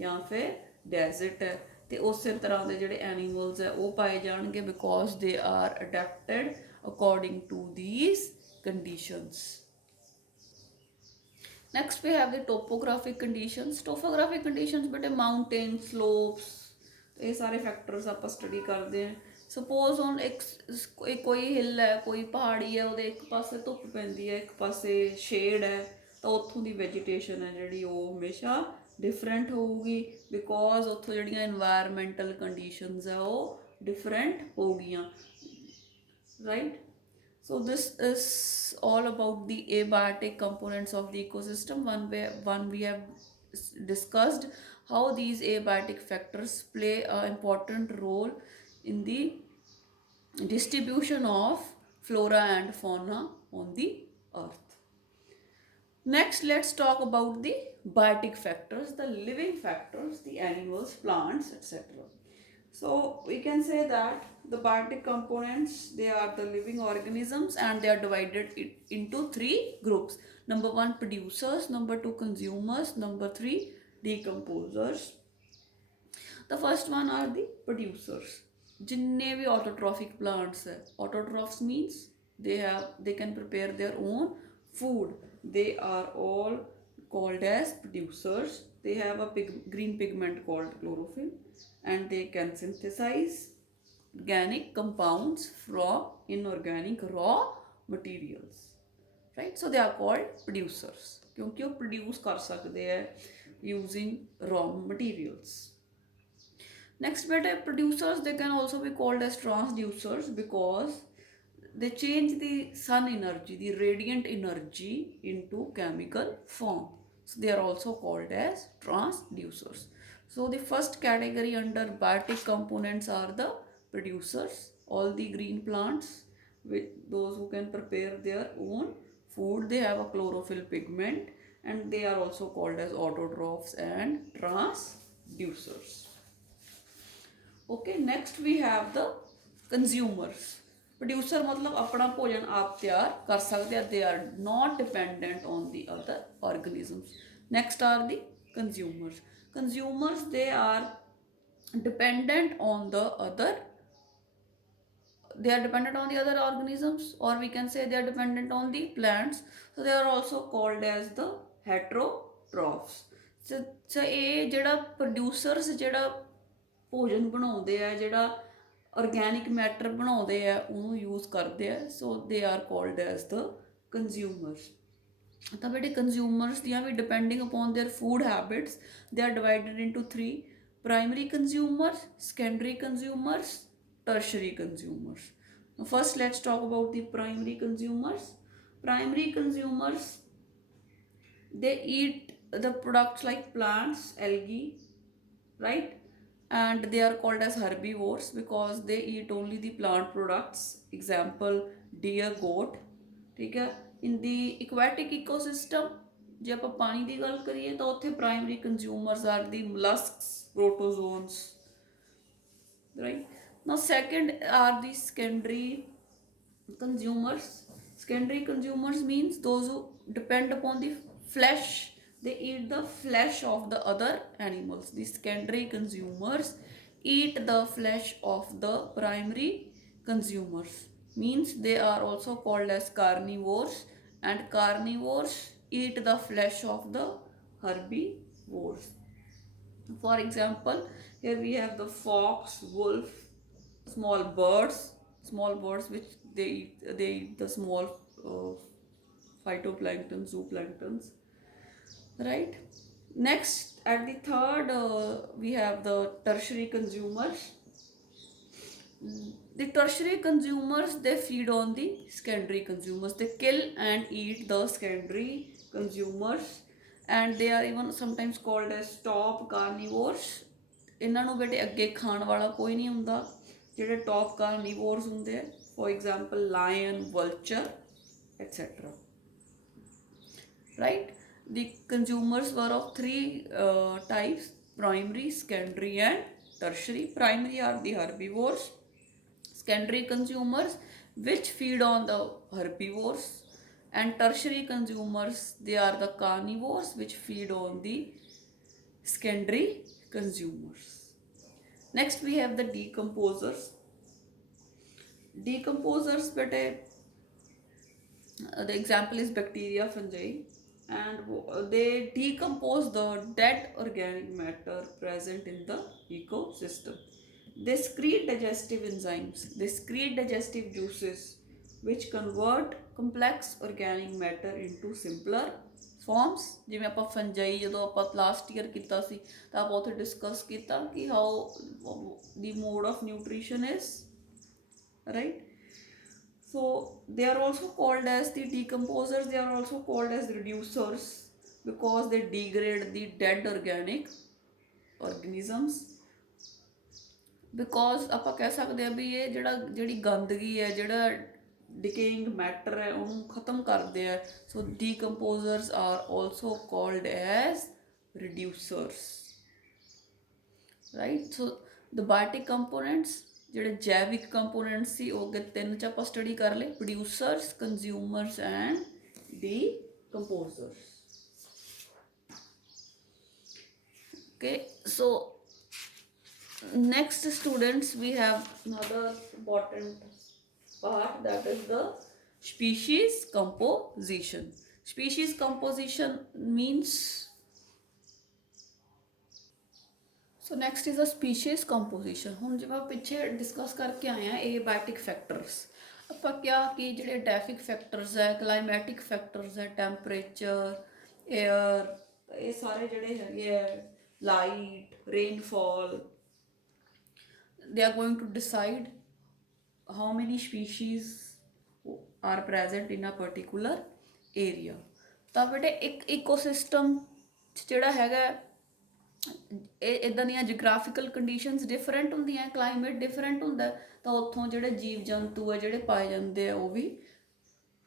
ਜਾਂ ਫਿਰ desert है। ਤੇ ਉਸੇ ਤਰ੍ਹਾਂ ਦੇ ਜਿਹੜੇ animals ਹੈ ਉਹ ਪਾਏ ਜਾਣਗੇ because they are adapted according to these conditions. Next we have the topographic conditions. Topographic conditions ਬੇਟੇ mountain slopes, ਇਹ ਸਾਰੇ ਫੈਕਟਰਸ ਆਪਾਂ ਸਟੱਡੀ ਕਰਦੇ ਹਾਂ। ਸਪੋਜ਼ ਹੁਣ ਇੱਕ ਕੋਈ ਹਿੱਲ ਹੈ, ਕੋਈ ਪਹਾੜੀ ਹੈ, ਉਹਦੇ ਇੱਕ ਪਾਸੇ ਧੁੱਪ ਪੈਂਦੀ ਹੈ, ਇੱਕ ਪਾਸੇ ਸ਼ੇਡ ਹੈ, ਤਾਂ ਉੱਥੋਂ ਦੀ ਵੈਜੀਟੇਸ਼ਨ ਹੈ ਜਿਹੜੀ ਉਹ ਹਮੇਸ਼ਾ ਡਿਫਰੈਂਟ ਹੋਊਗੀ ਬਿਕੋਜ਼ ਉੱਥੋਂ ਜਿਹੜੀਆਂ ਇਨਵਾਇਰਮੈਂਟਲ ਕੰਡੀਸ਼ਨਸ ਹੈ ਉਹ ਡਿਫਰੈਂਟ ਹੋਊਗੀਆਂ, right? So this is all about the abiotic components of the ecosystem. One we have discussed how these abiotic factors play an important role in the distribution of flora and fauna on the earth. Next, let's talk about the biotic factors, the living factors, the animals, plants, etc. So we can say that the biotic components, they are the living organisms and they are divided into three groups. Number one, producers. Number two, consumers. Number three, decomposers. The first one are the producers. जिन्ने भी autotrophic plants है, autotrophs means they can prepare their own food. They are all called as producers. They have a green pigment called chlorophyll, and they can synthesize organic compounds from inorganic raw materials, right? So they are called producers क्योंकि वो produce कर सकते हैं using raw materials. Next beta producers, they can also be called as transducers because they change the sun energy, the radiant energy, into chemical form. So they are also called as transducers. So the first category under biotic components are the producers, all the green plants, with those who can prepare their own food. They have a chlorophyll pigment and they are also called as autotrophs and transducers. Okay, next we have the consumers. Producer मतलब अपना भोजन आप तैयार कर सकते हैं, they are not dependent on the other organisms. Next are the consumers. Consumers, they are dependent on the other they are dependent on the other organisms, or we can say they are dependent on the plants, so they are also called as the heterotrophs. so ਇਹ ਜਿਹੜਾ producers ਜਿਹੜਾ ਭੋਜਨ ਬਣਾਉਂਦੇ ਆ, ਜਿਹੜਾ ਆਰਗੈਨਿਕ ਮੈਟਰ ਬਣਾਉਂਦੇ ਆ, ਉਹਨੂੰ ਯੂਜ਼ ਕਰਦੇ ਆ, so they are called as the consumers. ਤਾਂ ਬੇਟੇ ਕੰਜ਼ਿਊਮਰਸ ਦੀਆਂ ਵੀ depending upon their food habits they are divided into 3: primary consumers, secondary consumers, tertiary consumers. Now first let's talk about the primary consumers. Primary consumers, they eat the products like plants, algae, right? And they are called as herbivores because they eat only the plant products. Example, deer, goat. ठीक है? In the aquatic ecosystem, ਜੇ ਆਪਾਂ ਪਾਣੀ ਦੀ ਗੱਲ ਕਰੀਏ ਤਾਂ ਉੱਥੇ primary consumers are the mollusks, protozoans, right? Now second are the secondary consumers. Secondary consumers means those who depend upon the flesh. They eat the flesh of the other animals. The secondary consumers eat the flesh of the primary consumers. Means they are also called as carnivores, and carnivores eat the flesh of the herbivores. For example, here we have the fox, wolf, small birds which they eat the small phytoplankton, zooplanktons, right? Next, at the third, we have the tertiary consumers. The tertiary consumers, they feed on the secondary consumers. They kill and eat the secondary consumers, and they are even sometimes called as top carnivores. ਇਹਨਾਂ ਨੂੰ ਬੇਟੇ ਅੱਗੇ ਖਾਣ ਵਾਲਾ ਕੋਈ ਨਹੀਂ ਹੁੰਦਾ, ਜਿਹੜੇ ਟੌਪ ਕਾਰਨੀਵੋਰਸ ਹੁੰਦੇ ਆ, for example lion, vulture, etc. right? The consumers were of three types: primary, secondary, and tertiary. Primary are the herbivores. Secondary consumers which feed on the herbivores, and tertiary consumers, they are the carnivores which feed on the secondary consumers. Next we have the decomposers. Decomposers, bete, the example is bacteria, fungi, and they decompose the dead organic matter present in the ecosystem. They secrete digestive enzymes, they secrete digestive juices which convert complex organic matter into simpler forms. ਜਿਵੇਂ ਆਪਾਂ ਫੰਜਾਈ ਜਦੋਂ ਆਪਾਂ ਲਾਸਟ ਈਅਰ ਕੀਤਾ ਸੀ ਤਾਂ ਆਪਾਂ ਉੱਥੇ ਡਿਸਕਸ ਕੀਤਾ ਕਿ how the mode of nutrition is, right? So they are also called as the decomposers. They are also called as reducers because they degrade the dead organic organisms. Because ਆਪਾਂ ਕਹਿ ਸਕਦੇ ਹਾਂ ਵੀ ਇਹ ਜਿਹੜੀ ਗੰਦਗੀ ਹੈ, ਜਿਹੜਾ decaying matter है, उन्होंने ख़त्म कर दिया है. So decomposers are also called as reducers, right? So the biotic components, ਜਿਹੜੇ ਜੈਵਿਕ ਕੰਪੋਨੈਂਟਸ ਸੀ, ਉਹ ਅੱਗੇ ਤਿੰਨ 'ਚ ਆਪਾਂ ਸਟੱਡੀ ਕਰ ਲਏ: producers, consumers and decomposers. Okay, so next students, we have another important part, that is the species composition. Species composition means, so next is the species composition. ਹੁਣ ਜਿਵੇਂ ਪਿੱਛੇ ਡਿਸਕਸ ਕਰਕੇ ਆਏ ਆ ਏਬਾਇਟਿਕ ਫੈਕਟਰਸ, ਆਪਾਂ ਕਿਹਾ ਕਿ ਜਿਹੜੇ ਡੈਫਿਕ ਫੈਕਟਰਸ ਹੈ, ਕਲਾਈਮੈਟਿਕ ਫੈਕਟਰਸ ਹੈ, ਟੈਂਪਰੇਚਰ, ਏਅਰ, ਇਹ ਸਾਰੇ ਜਿਹੜੇ ਹੈਗੇ ਹੈ, light, ਰੇਨਫॉल, they are going to decide how many species are present in a particular area. ਤਾਂ ਬੇਟੇ ਇੱਕ ਈਕੋਸਿਸਟਮ ਜਿਹੜਾ ਹੈਗਾ, ਇਹ ਇੱਦਾਂ ਦੀਆਂ ਜਿਓਗ੍ਰਾਫੀਕਲ ਕੰਡੀਸ਼ਨਸ ਡਿਫਰੈਂਟ ਹੁੰਦੀਆਂ, ਕਲਾਈਮੇਟ ਡਿਫਰੈਂਟ ਹੁੰਦਾ, ਤਾਂ ਉੱਥੋਂ ਜਿਹੜੇ ਜੀਵ ਜੰਤੂ ਹੈ ਜਿਹੜੇ ਪਾਏ ਜਾਂਦੇ ਆ ਉਹ ਵੀ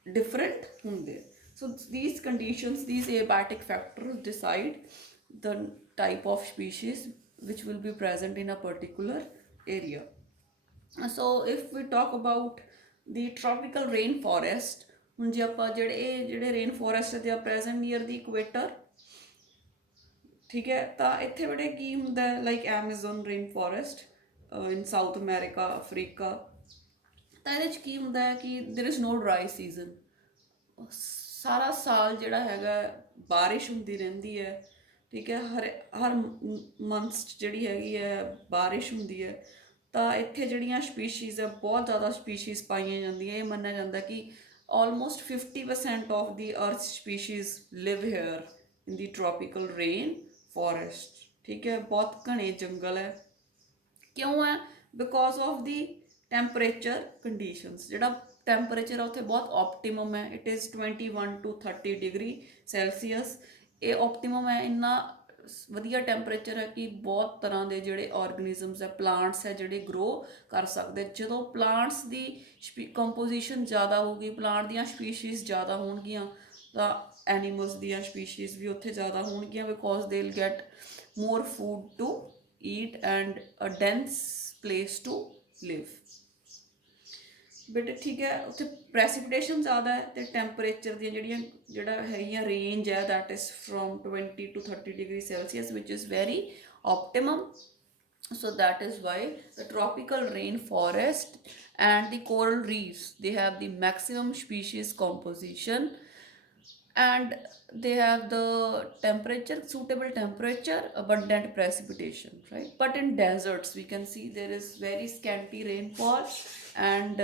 ਡਿਫਰੈਂਟ ਹੁੰਦੇ ਆ. ਸੋ these conditions, these abiotic factors decide the type of species which will be present in a particular area. So if we talk about the tropical rainforest, ਹੁਣ ਜੇ ਆਪਾਂ ਜਿਹੜੇ ਰੇਨ ਫੋਰੈਸਟ ਦੇ ਆ ਪ੍ਰੈਜ਼ੈਂਟ ਨੀਅਰ ਦੀ ਇਕੁਏਟਰ, ਠੀਕ ਹੈ, ਤਾਂ ਇੱਥੇ ਬੜੇ ਕੀ ਹੁੰਦਾ, ਲਾਈਕ ਐਮਾਜ਼ਨ ਰੇਨ ਫੋਰੈਸਟ ਇਨ ਸਾਊਥ ਅਮਰੀਕਾ, ਅਫਰੀਕਾ, ਤਾਂ ਇਹਦੇ 'ਚ ਕੀ ਹੁੰਦਾ ਹੈ ਕਿ there is no dry season, ਸਾਰਾ ਸਾਲ ਜਿਹੜਾ ਹੈਗਾ ਬਾਰਿਸ਼ ਹੁੰਦੀ ਰਹਿੰਦੀ ਹੈ, ਠੀਕ ਹੈ, ਹਰ ਹਰ ਮੰਥਸ 'ਚ ਜਿਹੜੀ ਹੈਗੀ ਹੈ ਬਾਰਿਸ਼ ਹੁੰਦੀ ਹੈ। ਤਾਂ ਇੱਥੇ ਜਿਹੜੀਆਂ ਸਪੀਸ਼ੀਜ਼ ਹੈ ਬਹੁਤ ਜ਼ਿਆਦਾ ਸਪੀਸ਼ੀਜ਼ ਪਾਈਆਂ ਜਾਂਦੀਆਂ। ਇਹ ਮੰਨਿਆ ਜਾਂਦਾ ਕਿ ਆਲਮੋਸਟ 50% ਆਫ ਦੀ ਅਰਥ ਸਪੀਸ਼ੀਜ਼ ਲਿਵ ਹੇਅਰ ਇਨ ਦੀ ਟ੍ਰੋਪੀਕਲ ਰੇਨ ਫੋਰੈਸਟ, ਠੀਕ ਹੈ, ਬਹੁਤ ਘਣੇ ਜੰਗਲ ਹੈ। ਕਿਉਂ ਹੈ? Because of the temperature conditions. ਜਿਹੜਾ ਟੈਂਪਰੇਚਰ ਆ ਉੱਥੇ ਬਹੁਤ ਆਪਟੀਮਮ ਹੈ, it is 21 to 30 degree Celsius. ਇਹ ਆਪਟੀਮਮ ਹੈ, ਇੰਨਾ ਵਧੀਆ ਟੈਂਪਰੇਚਰ ਹੈ ਕਿ ਬਹੁਤ ਤਰ੍ਹਾਂ ਦੇ ਜਿਹੜੇ ਆਰਗੇਨਿਜ਼ਮਸ ਹੈ, ਪਲਾਂਟਸ ਹੈ, ਜਿਹੜੇ ਗਰੋ ਕਰ ਸਕਦੇ। ਜਦੋਂ ਪਲਾਂਟਸ ਦੀ ਕੰਪੋਜੀਸ਼ਨ ਜ਼ਿਆਦਾ ਹੋਊਗੀ, ਪਲਾਂਟ ਦੀਆਂ ਸਪੀਸ਼ੀਜ਼ ਜ਼ਿਆਦਾ ਹੋਣਗੀਆਂ, ਤਾਂ ਐਨੀਮਲਸ ਦੀਆਂ ਸਪੀਸ਼ੀਜ਼ ਵੀ ਉੱਥੇ ਜ਼ਿਆਦਾ ਹੋਣਗੀਆਂ, because they will get more food to eat and a dense place to live. But ਠੀਕ ਹੈ, ਉੱਥੇ ਪ੍ਰੈਸੀਪੀਟੇਸ਼ਨ ਜ਼ਿਆਦਾ ਹੈ ਅਤੇ ਟੈਂਪਰੇਚਰ ਦੀਆਂ ਜਿਹੜਾ ਹੈਗੀਆਂ ਰੇਂਜ ਹੈ that is from 20 to 30 degree Celsius which is very optimum. So that is why the tropical rainforest and the coral reefs, they have the maximum species composition, and they have the suitable temperature, abundant precipitation, right? But in deserts we can see there is very scanty rainfall, and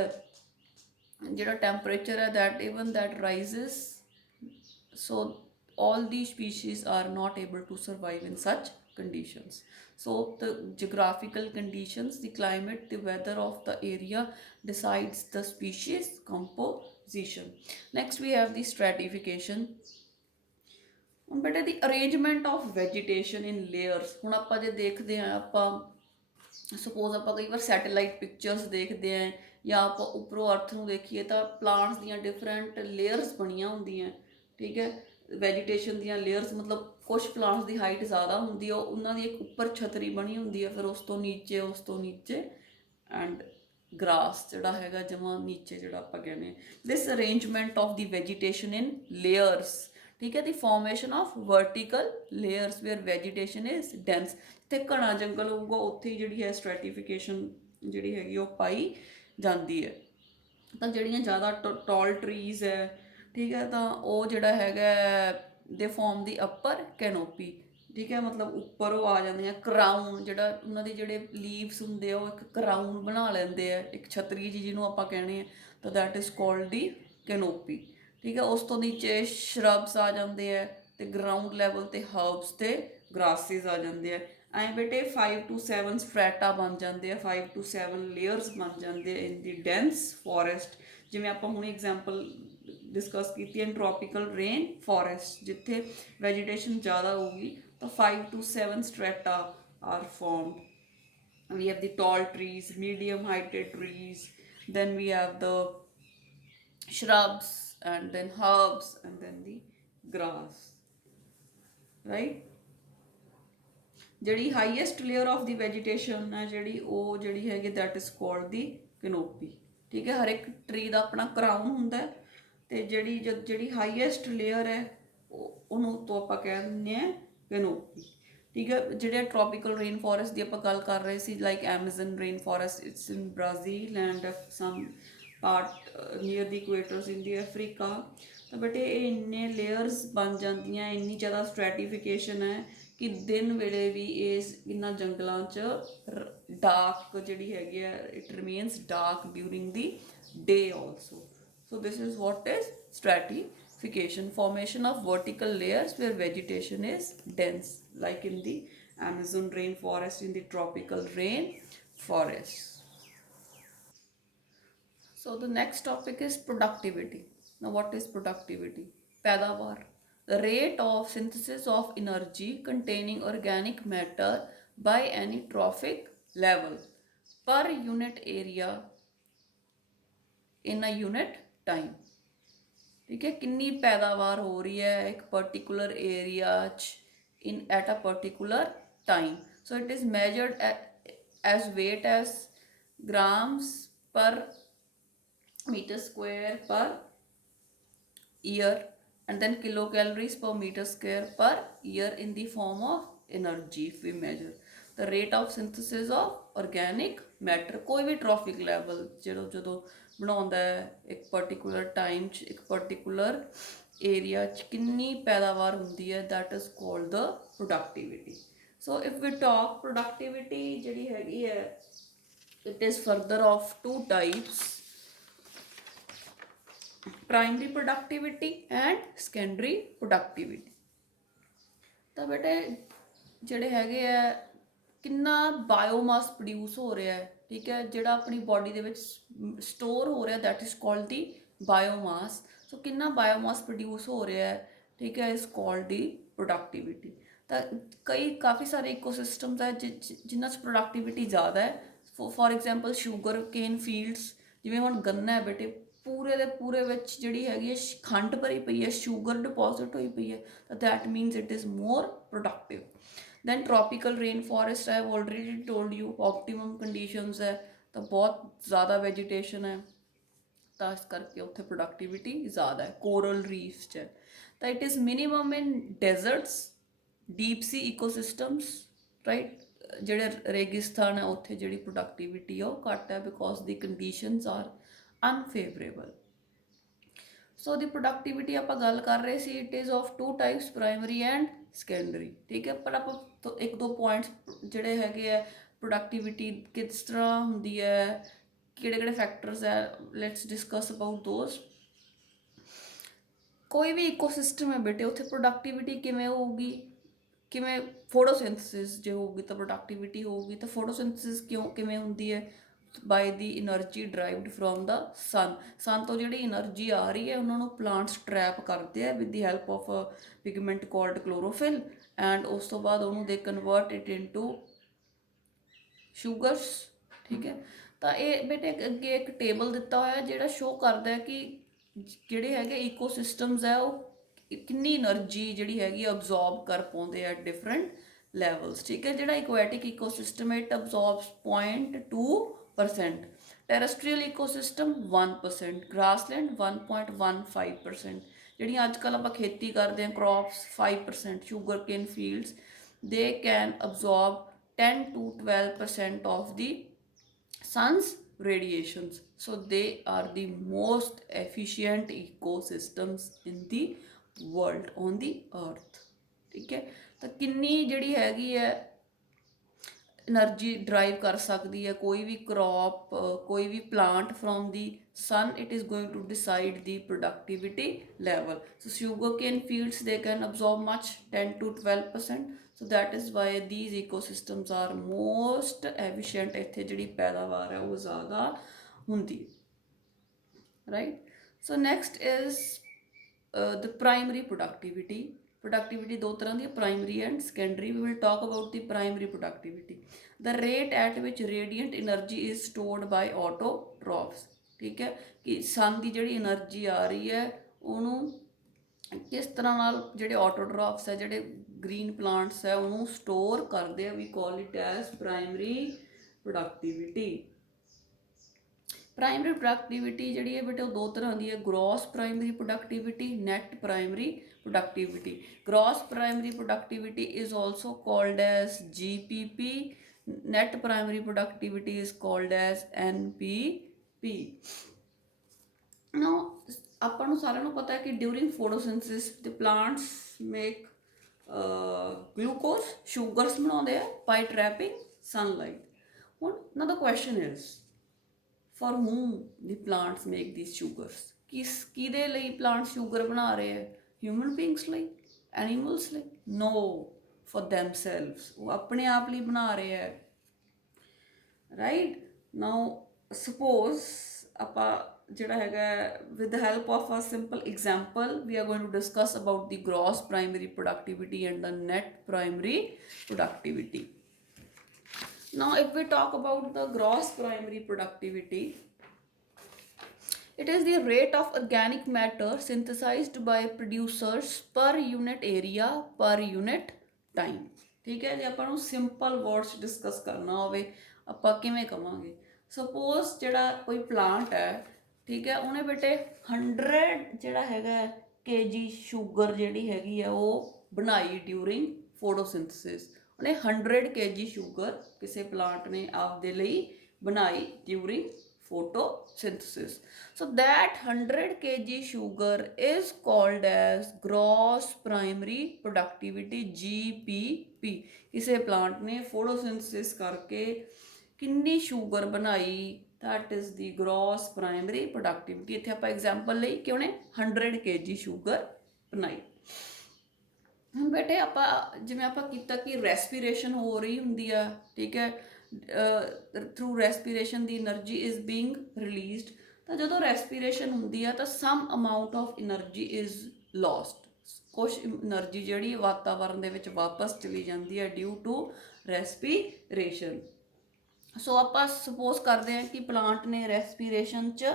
ਜਿਹੜਾ temperature ਹੈ that even that rises, so all these species are not able to survive in such conditions. So the geographical conditions, the climate, the weather of the area decides the species composition. Next we have the stratification. ਹੁਣ ਬੇਟੇ ਦੀ arrangement of vegetation in layers. ਹੁਣ ਆਪਾਂ ਜੇ ਦੇਖਦੇ ਹਾਂ, ਆਪਾਂ ਸਪੋਜ਼ ਆਪਾਂ ਕਈ ਵਾਰ ਸੈਟੇਲਾਈਟ ਪਿਕਚਰਸ ਦੇਖਦੇ ਹਾਂ ਜਾਂ ਆਪਾਂ ਉੱਪਰੋਂ ਅਰਥ ਨੂੰ ਦੇਖੀਏ ਤਾਂ ਪਲਾਂਟਸ ਦੀਆਂ ਡਿਫਰੈਂਟ ਲੇਅਰਸ ਬਣੀਆਂ ਹੁੰਦੀਆਂ, ਠੀਕ ਹੈ, ਵੈਜੀਟੇਸ਼ਨ ਦੀਆਂ ਲੇਅਰਸ। ਮਤਲਬ ਕੁਛ ਪਲਾਂਟਸ ਦੀ ਹਾਈਟ ਜ਼ਿਆਦਾ ਹੁੰਦੀ ਹੈ, ਉਹਨਾਂ ਦੀ ਇੱਕ ਉੱਪਰ ਛਤਰੀ ਬਣੀ ਹੁੰਦੀ ਹੈ, ਫਿਰ ਉਸ ਤੋਂ ਨੀਚੇ ਐਂਡ ਗ੍ਰਾਸ ਜਿਹੜਾ ਹੈਗਾ ਜਮਾਂ ਨੀਚੇ, ਜਿਹੜਾ ਆਪਾਂ ਕਹਿੰਦੇ ਹਾਂ this arrangement of the vegetation in layers, ਠੀਕ ਹੈ, the formation of vertical layers where vegetation is dense. ਜਿੱਥੇ ਘਣਾ ਜੰਗਲ ਹੋਊਗਾ ਉੱਥੇ ਹੀ ਜਿਹੜੀ ਹੈ ਸਟ੍ਰੈਟੀਫਿਕੇਸ਼ਨ ਜਿਹੜੀ ਹੈਗੀ ਉਹ ਪਾਈ ਜਾਂਦੀ ਹੈ। ਤਾਂ ਜਿਹੜੀਆਂ ਜ਼ਿਆਦਾ ਟਾਲ ਟਰੀਜ਼ ਹੈ, ਠੀਕ ਹੈ, ਤਾਂ ਉਹ ਜਿਹੜਾ ਹੈਗਾ ਦੇ ਫਾਰਮ ਦੀ ਅੱਪਰ ਕੈਨੋਪੀ, ਠੀਕ ਹੈ, ਮਤਲਬ ਉੱਪਰ ਉਹ ਆ ਜਾਂਦੀਆਂ ਕਰਾਊਨ, ਜਿਹੜਾ ਉਹਨਾਂ ਦੇ ਜਿਹੜੇ ਲੀਵਸ ਹੁੰਦੇ ਆ ਉਹ ਇੱਕ ਕਰਾਊਨ ਬਣਾ ਲੈਂਦੇ ਆ, ਇੱਕ ਛਤਰੀ ਜੀ ਜਿਹਨੂੰ ਆਪਾਂ ਕਹਿੰਦੇ ਆ, ਤਾਂ that is called the canopy, ਠੀਕ ਹੈ। ਉਸ ਤੋਂ ਨੀਚੇ ਸ਼ਰਬਸ ਆ ਜਾਂਦੇ ਆ ਅਤੇ ਗਰਾਊਂਡ ਲੈਵਲ 'ਤੇ ਹਰਬਸ ਅਤੇ ਗ੍ਰਾਸਿਸ ਆ ਜਾਂਦੇ ਆ। ਐਂ ਬੇਟੇ 5 to 7 ਸਟ੍ਰੈਟਾ ਬਣ ਜਾਂਦੇ ਆ, 5 to 7 ਲੇਅਰਸ ਬਣ ਜਾਂਦੇ ਆ ਇਨ ਦੀ ਡੈਂਸ ਫੋਰੈਸਟ। ਜਿਵੇਂ ਆਪਾਂ ਹੁਣ ਐਗਜ਼ਾਮਪਲ ਡਿਸਕਸ ਕੀਤੀ ਹੈ ਟ੍ਰੋਪੀਕਲ ਰੇਨ ਫੋਰੈਸਟ, ਜਿੱਥੇ ਵੈਜੀਟੇਸ਼ਨ ਜ਼ਿਆਦਾ ਹੋਊਗੀ ਤਾਂ 5 to 7 strata are formed. We have the tall trees, medium heighted trees, then we have the shrubs, and then herbs, and then the grass, right? ਜਿਹੜੀ highest layer of the vegetation ਹੈ ਜਿਹੜੀ ਹੈਗੀ that is called the canopy, ਠੀਕ ਹੈ। ਹਰ ਇੱਕ ਟਰੀ ਦਾ ਆਪਣਾ ਕਰਾਊਨ ਹੁੰਦਾ ਹੈ ਅਤੇ ਜਿਹੜੀ ਹਾਈਐਸਟ ਲੇਅਰ ਹੈ ਉਹਨੂੰ ਤੋਂ ਆਪਾਂ ਕਹਿ ਦਿੰਦੇ ਹਾਂ ਕੈਨੋਪੀ, ਠੀਕ ਹੈ। ਜਿਹੜੇ ਟ੍ਰੋਪੀਕਲ ਰੇਨ ਫੋਰੈਸਟ ਦੀ ਆਪਾਂ ਗੱਲ ਕਰ ਰਹੇ ਸੀ, like Amazon rain forest, it's in Brazil and some part near the equators in the Africa. ਤਾਂ ਬਟ ਇਹ ਇੰਨੇ ਲੇਅਰਸ ਬਣ ਜਾਂਦੀਆਂ, ਇੰਨੀ ਜ਼ਿਆਦਾ ਸਟ੍ਰੈਟੀਫਿਕੇਸ਼ਨ ਹੈ ਕਿ ਦਿਨ ਵੇਲੇ ਵੀ ਇਹਨਾਂ ਜੰਗਲਾਂ 'ਚ ਡਾਰਕ ਜਿਹੜੀ ਹੈਗੀ ਹੈ, it remains dark during the day also. So this is what is stratification, formation of vertical layers where vegetation is dense, like in the Amazon rainforest, in the tropical rain forests. So the next topic is productivity. Now what is productivity? Paidawar, the rate of synthesis of energy containing organic matter by any trophic level per unit area in a unit time, ਠੀਕ ਹੈ। ਕਿੰਨੀ ਪੈਦਾਵਾਰ ਹੋ ਰਹੀ ਹੈ ਇੱਕ ਪਰਟੀਕੂਲਰ ਏਰੀਆ 'ਚ in at a particular time. So it is measured as weight as grams per meter square per year, and then kilocalories per meter square per year in the form of energy. If we measure the rate of synthesis of organic matter, ਕੋਈ ਵੀ ਟ੍ਰੋਫਿਕ ਲੈਵਲ ਜਦੋਂ ਬਣਾਉਂਦਾ ਹੈ ਇੱਕ ਪਰਟੀਕੂਲਰ ਟਾਈਮ 'ਚ, ਇੱਕ ਪਰਟੀਕੂਲਰ ਏਰੀਆ 'ਚ ਕਿੰਨੀ ਪੈਦਾਵਾਰ ਹੁੰਦੀ ਹੈ, that is called the productivity. So if we talk productivity ਜਿਹੜੀ ਹੈਗੀ ਹੈ, it is further of two types, primary productivity and secondary productivity. ਤਾਂ ਬੇਟੇ ਜਿਹੜੇ ਹੈਗੇ ਆ, ਕਿੰਨਾ ਬਾਇਓਮਾਸ ਪ੍ਰੋਡਿਊਸ ਹੋ ਰਿਹਾ ਹੈ, ਠੀਕ ਹੈ, ਜਿਹੜਾ ਆਪਣੀ ਬਾਡੀ ਦੇ ਵਿੱਚ ਸਟੋਰ ਹੋ ਰਿਹਾ, that is called the biomass. ਸੋ ਕਿੰਨਾ ਬਾਇਓਮਾਸ ਪ੍ਰੋਡਿਊਸ ਹੋ ਰਿਹਾ ਹੈ, ਠੀਕ ਹੈ, ਇਜ਼ ਕਾਲਡ ਦੀ ਪ੍ਰੋਡਕਟਿਵਿਟੀ। ਤਾਂ ਕਾਫੀ ਸਾਰੇ ਇਕੋਸਿਸਟਮਸ ਹੈ ਜਿਨ੍ਹਾਂ 'ਚ ਪ੍ਰੋਡਕਟਿਵਿਟੀ ਜ਼ਿਆਦਾ ਹੈ। For example sugar Kane fields, ਜਿਵੇਂ ਹੁਣ ਗੰਨਾ ਹੈ ਬੇਟੇ, ਪੂਰੇ ਦੇ ਪੂਰੇ ਵਿੱਚ ਜਿਹੜੀ ਹੈਗੀ ਹੈ ਖੰਡ ਭਰੀ ਪਈ ਹੈ, ਸ਼ੂਗਰ ਡਿਪੋਜ਼ਿਟ ਹੋਈ ਪਈ ਹੈ, ਤਾਂ that means it is more productive. Then tropical rain forest, I have already told you, optimum conditions ਹੈ, ਤਾਂ ਬਹੁਤ ਜ਼ਿਆਦਾ ਵੈਜੀਟੇਸ਼ਨ ਹੈ, ਤਾਂ ਇਸ ਕਰਕੇ ਉੱਥੇ ਪ੍ਰੋਡਕਟਿਵਿਟੀ ਜ਼ਿਆਦਾ ਹੈ। ਕੋਰਲ ਰੀਫਸ 'ਚ ਹੈ, ਤਾਂ it is minimum in deserts, deep sea ecosystems, right. ਜਿਹੜੇ ਰੇਗਿਸਤਾਨ ਹੈ ਉੱਥੇ ਜਿਹੜੀ ਪ੍ਰੋਡਕਟਿਵਿਟੀ ਆ ਉਹ ਘੱਟ ਹੈ, because the conditions are unfavourable. So the productivity ਆਪਾਂ ਗੱਲ ਕਰ ਰਹੇ ਸੀ, it is of two types, primary and secondary, ਠੀਕ ਹੈ। ਪਰ ਆਪਾਂ ਇੱਕ ਦੋ ਪੁਆਇੰਟਸ ਜਿਹੜੇ ਹੈਗੇ ਆ, ਪ੍ਰੋਡਕਟਿਵਿਟੀ ਕਿਸ ਤਰ੍ਹਾਂ ਹੁੰਦੀ ਹੈ, ਕਿਹੜੇ ਕਿਹੜੇ ਫੈਕਟਰਸ ਹੈ, ਲੈਟਸ ਡਿਸਕਸ ਅਬਾਊਟ ਦੋਜ਼। ਕੋਈ ਵੀ ਇਕੋਸਿਸਟਮ ਹੈ ਬੇਟੇ, ਉੱਥੇ ਪ੍ਰੋਡਕਟਿਵਿਟੀ ਕਿਵੇਂ ਹੋਊਗੀ, ਕਿਵੇਂ ਫੋਟੋਸਿੰਥਸਿਸ ਜੇ ਹੋਊਗੀ ਤਾਂ ਪ੍ਰੋਡਕਟਿਵਿਟੀ ਹੋਊਗੀ। ਤਾਂ ਫੋਟੋਸਿੰਥਸਿਸ ਕਿਵੇਂ ਹੁੰਦੀ ਹੈ, ਬਾਈ ਦੀ એનર્ਜੀ ਡਰਾਈਵਡ ਫਰੋਮ ਦਾ ਸਨ ਤੋਂ ਜਿਹੜੀ એનર્ਜੀ ਆ ਰਹੀ ਹੈ ਉਹਨਾਂ ਨੂੰ ਪਲਾਂਟਸ ਟਰੈਪ ਕਰਦੇ ਆ with the help of pigment called chlorophyll, and ਉਸ ਤੋਂ ਬਾਅਦ ਉਹਨੂੰ ਦੇ ਕਨਵਰਟ ਇਟ ਇਨਟੂ ਸ਼ੂਗਰਸ, ਠੀਕ ਹੈ। ਤਾਂ ਇਹ ਬੇਟੇ ਅੱਗੇ ਇੱਕ ਟੇਬਲ ਦਿੱਤਾ ਹੋਇਆ ਜਿਹੜਾ ਸ਼ੋਅ ਕਰਦਾ ਹੈ ਕਿ ਜਿਹੜੇ ਹੈਗੇ ਈਕੋਸਿਸਟਮਸ ਹੈ ਉਹ ਕਿੰਨੀ એનર્ਜੀ ਜਿਹੜੀ ਹੈਗੀ ਅਬਜ਼ੋਰਬ ਕਰ ਪਾਉਂਦੇ ਆ ਡਿਫਰੈਂਟ ਲੈਵਲਸ, ਠੀਕ ਹੈ। ਜਿਹੜਾ ਇਕੁਐਟਿਕ ਇਕੋਸਿਸਟਮ ਹੈ, it absorbs 0.2%, terrestrial ecosystem 1%, grassland 1.15%, ਜਿਹੜੀਆਂ ਅੱਜ ਕੱਲ੍ਹ ਆਪਾਂ ਖੇਤੀ ਕਰਦੇ ਹਾਂ crops 5%, sugar Kane fields they can absorb 10 to 12% of the sun's radiations. So they are the most efficient ecosystems in the world, on the earth, ठीक है। ਤਾਂ ਕਿੰਨੀ ਜਿਹੜੀ ਹੈਗੀ ਹੈ એનર્ਜੀ ਡਰਾਈਵ ਕਰ ਸਕਦੀ ਹੈ ਕੋਈ ਵੀ ਕ੍ਰੌਪ, ਕੋਈ ਵੀ plant from the sun, it is going to decide the productivity level. So sugarcane fields, they can absorb much, 10 to 12%. So that is why these ecosystems are most efficient, ਇੱਥੇ ਜਿਹੜੀ ਪੈਦਾਵਾਰ ਹੈ ਉਹ ਜ਼ਿਆਦਾ ਹੁੰਦੀ ਹੈ, right? So next is the primary productivity. Productivity ਦੋ ਤਰ੍ਹਾਂ ਦੀ ਹੈ, primary and secondary. We will talk about the primary productivity. The rate at which radiant energy is stored by autotrophs, ਠੀਕ ਹੈ, ਕਿ ਸਨ ਦੀ ਜਿਹੜੀ એનર્ਜੀ ਆ ਰਹੀ ਹੈ ਉਹਨੂੰ ਕਿਸ ਤਰ੍ਹਾਂ ਨਾਲ ਜਿਹੜੇ ਆਟੋਟ੍ਰੋਫਸ ਹੈ, ਜਿਹੜੇ ਗ੍ਰੀਨ ਪਲਾਂਟਸ ਹੈ ਉਹਨੂੰ ਸਟੋਰ ਕਰਦੇ ਆ, we call it as primary productivity. Primary productivity ਜਿਹੜੀ ਹੈ ਬੇਟੇ ਉਹ ਦੋ ਤਰ੍ਹਾਂ ਦੀ ਹੈ, gross primary productivity, net primary productivity. Gross primary productivity is also called as GPP, net primary productivity is called as NPP. Now ਆਪਾਂ ਨੂੰ ਸਾਰਿਆਂ ਨੂੰ ਪਤਾ ਹੈ ਕਿ during photosynthesis the plants make glucose, sugars ਬਣਾਉਂਦੇ ਆ by trapping sunlight. ਹੁਣ now the question is, for whom the plants make these sugars? ਕਿਹਦੇ ਲਈ ਪਲਾਂਟ ਸ਼ੂਗਰ ਬਣਾ ਰਹੇ ਹੈ? ਹਿਊਮਨ ਬੀਇੰਗਸ ਲਈ, ਐਨੀਮਲਸ ਲਈ? ਨੋ, for themselves, ਉਹ ਆਪਣੇ ਆਪ ਲਈ ਬਣਾ ਰਹੇ ਹੈ, ਰਾਈਟ। ਨਾਓ ਸਪੋਜ਼ ਆਪਾਂ ਜਿਹੜਾ ਹੈਗਾ with the help of a simple example we are going to discuss about the gross primary productivity and the net primary productivity. Now if we talk about the gross primary productivity, it is the rate of organic matter synthesized by producers per unit area per unit time, ਠੀਕ ਹੈ। ਜੇ ਆਪਾਂ ਨੂੰ ਸਿੰਪਲ ਵਰਡਸ ਡਿਸਕਸ ਕਰਨਾ ਹੋਵੇ ਆਪਾਂ ਕਿਵੇਂ ਕਵਾਂਗੇ, ਸਪੋਜ਼ ਜਿਹੜਾ ਕੋਈ ਪਲਾਂਟ ਹੈ, ਠੀਕ ਹੈ, ਉਹਨੇ ਬੇਟੇ 100 ਜਿਹੜਾ ਹੈਗਾ kg ਸ਼ੂਗਰ ਜਿਹੜੀ ਹੈਗੀ ਆ ਉਹ ਬਣਾਈ ਡਿਊਰਿੰਗ ਫੋਟੋਸਿੰਥਸਿਸ। ਉਹਨੇ 100 kg ਸ਼ੂਗਰ ਕਿਸੇ ਪਲਾਂਟ ਨੇ ਆਪਦੇ ਲਈ ਬਣਾਈ during photosynthesis. So that 100 kg sugar is called as gross primary productivity, GPP. किसे प्लांट ने photosynthesis करके कितनी शुगर बनाई, that is the gross primary productivity. इत्थे ਆਪਾਂ एग्जाम्पल ਲਈ कि ਉਹਨੇ 100 kg ਸ਼ੂਗਰ ਬਣਾਈ। ਹੁਣ ਬੇਟੇ ਆਪਾਂ ਜਿਵੇਂ ਆਪਾਂ ਕੀਤਾ ਕਿ ਰੈਸਪੀਰੇਸ਼ਨ ਹੋ ਰਹੀ ਹੁੰਦੀ ਆ, ਠੀਕ ਹੈ, through respiration the energy is being released. ਤਾਂ ਜਦੋਂ ਰੈਸਪੀਰੇਸ਼ਨ ਹੁੰਦੀ ਆ ਤਾਂ some amount of energy is lost, ਕੁਛ એનર્ਜੀ ਜਿਹੜੀ ਵਾਤਾਵਰਨ ਦੇ ਵਿੱਚ ਵਾਪਸ ਚਲੀ ਜਾਂਦੀ ਹੈ ਡਿਊ ਟੂ ਰੈਸਪੀਰੇਸ਼ਨ। ਸੋ ਆਪਾਂ ਸਪੋਜ਼ ਕਰਦੇ ਹਾਂ ਕਿ ਪਲਾਂਟ ਨੇ ਰੈਸਪੀਰੇਸ਼ਨ 'ਚ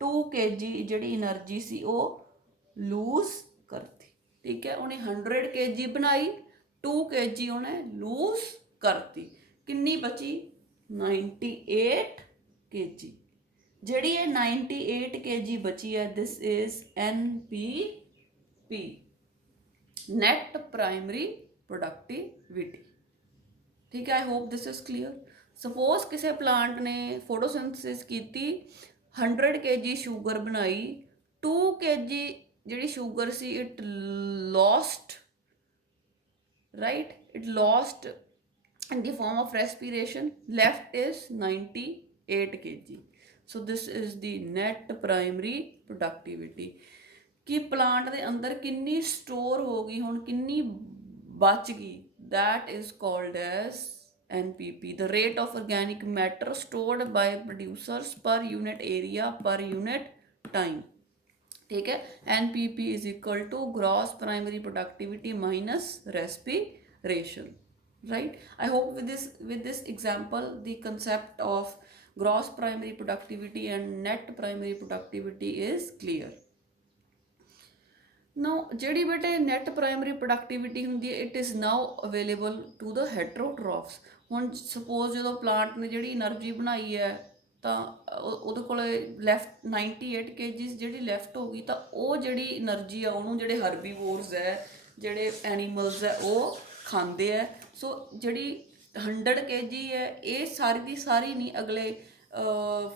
2 kg ਜਿਹੜੀ એનર્ਜੀ ਸੀ ਉਹ ਲੂਜ਼ ਕਰਤੀ, ਠੀਕ ਹੈ। ਉਹਨੇ 100 kg ਬਣਾਈ, 2 kg ਉਹਨੇ ਲੂਜ਼ ਕਰਤੀ, ਕਿੰਨੀ ਬਚੀ 98 kg। ਜਿਹੜੀ ਇਹ 98 kg ਬਚੀ ਹੈ, this is NPP, net primary productivity, ਠੀਕ ਹੈ। I hope this is clear. Suppose ਕਿਸੇ ਪਲਾਂਟ ਨੇ ਫੋਟੋਸਿੰਥੇਸਿਸ ਕੀਤੀ, 100 kg ਸ਼ੂਗਰ ਬਣਾਈ, 2 kg ਜਿਹੜੀ sugar C it lost, right, it lost in the form of respiration, left is 98 kg. So this is the net primary productivity, कि plant ਦੇ ਅੰਦਰ ਕਿੰਨੀ store ਹੋ ਗਈ, ਹੁਣ ਕਿੰਨੀ ਬਚ ਗਈ, that is called as NPP, the rate of organic matter stored by producers per unit area per unit time, ठीक है। NPP is equal to gross primary productivity minus respiration, right? I hope with this example the concept of gross primary productivity and net primary productivity is clear. Now ਜਿਹੜੀ ਬੇਟੇ net primary productivity ਹੁੰਦੀ ਹੈ, it is now available to the heterotrophs। ਹੁਣ suppose ਜਦੋਂ plant ਨੇ ਜਿਹੜੀ એનર્ਜੀ ਬਣਾਈ ਹੈ ਤਾਂ ਉਹਦੇ ਕੋਲ ਲੈਫਟ 98 kg ਜਿਹੜੀ ਲੈਫਟ ਹੋ ਗਈ, ਤਾਂ ਉਹ ਜਿਹੜੀ એનર્ਜੀ ਆ ਉਹਨੂੰ ਜਿਹੜੇ ਹਰਬੀਵੋਰਸ ਹੈ, ਜਿਹੜੇ ਐਨੀਮਲਸ ਹੈ ਉਹ ਖਾਂਦੇ ਹੈ। ਸੋ ਜਿਹੜੀ 100 kg ਹੈ ਇਹ ਸਾਰੀ ਦੀ ਸਾਰੀ ਨਹੀਂ ਅਗਲੇ